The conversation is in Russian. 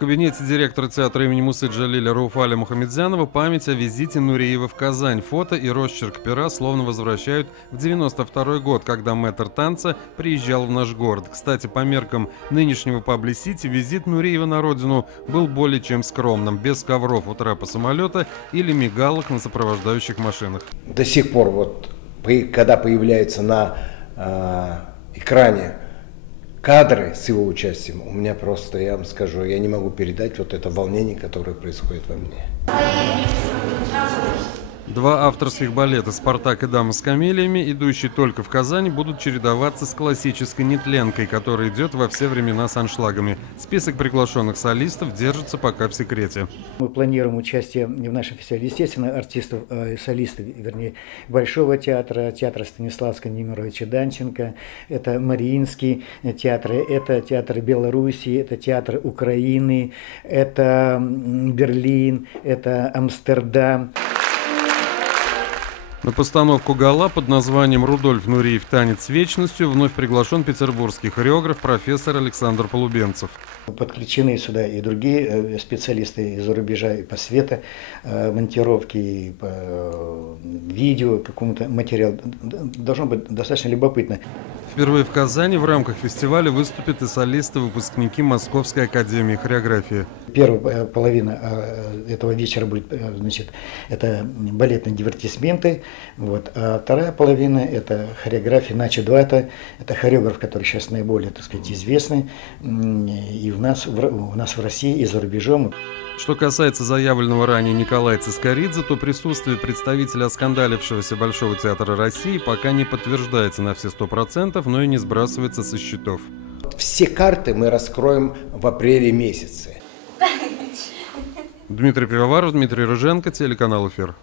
кабинете директора театра имени Мусы Джалиля Рауфаля Мухамедзянова память о визите Нуриева в Казань. Фото и росчерк пера словно возвращают в 92 год, когда мэтр танца приезжал в наш город. Кстати, по меркам нынешнего паблисити, визит Нуриева на родину был более чем скромным, без ковров у трапа самолета или мигалок на сопровождающих машинах. До сих пор, когда появляется на экране кадры с его участием, у меня просто, я вам скажу, я не могу передать это волнение, которое происходит во мне. Два авторских балета «Спартак» и «Дама с камелиями», идущие только в Казани, будут чередоваться с классической «Нетленкой», которая идет во все времена с аншлагами. Список приглашенных солистов держится пока в секрете. Мы планируем участие в нашем фестивале, естественно, артистов, солистов, вернее, Большого театра, театра Станиславского Немировича Данченко, это Мариинский театр, это театр Белоруссии, это театр Украины, это Берлин, это Амстердам. На постановку «Гала» под названием «Рудольф Нуриев. Танец с вечностью» вновь приглашен петербургский хореограф профессор Александр Полубенцев. Подключены сюда и другие специалисты из-за рубежа, и по светомонтировке, и по видео, какому-то материалу. Должно быть достаточно любопытно. Впервые в Казани в рамках фестиваля выступят и солисты-выпускники Московской академии хореографии. Первая половина этого вечера будет, это балетные дивертисменты, а вторая половина это хореография Начо Дуата, это хореограф, который сейчас наиболее, известный и у нас в России, и за рубежом. Что касается заявленного ранее Николая Цискоридзе, то присутствие представителя оскандалившегося Большого театра России пока не подтверждается на все 100%, но и не сбрасывается со счетов. Все карты мы раскроем в апреле месяце. Дмитрий Пивоваров, Дмитрий Рыженко, телеканал «Эфир».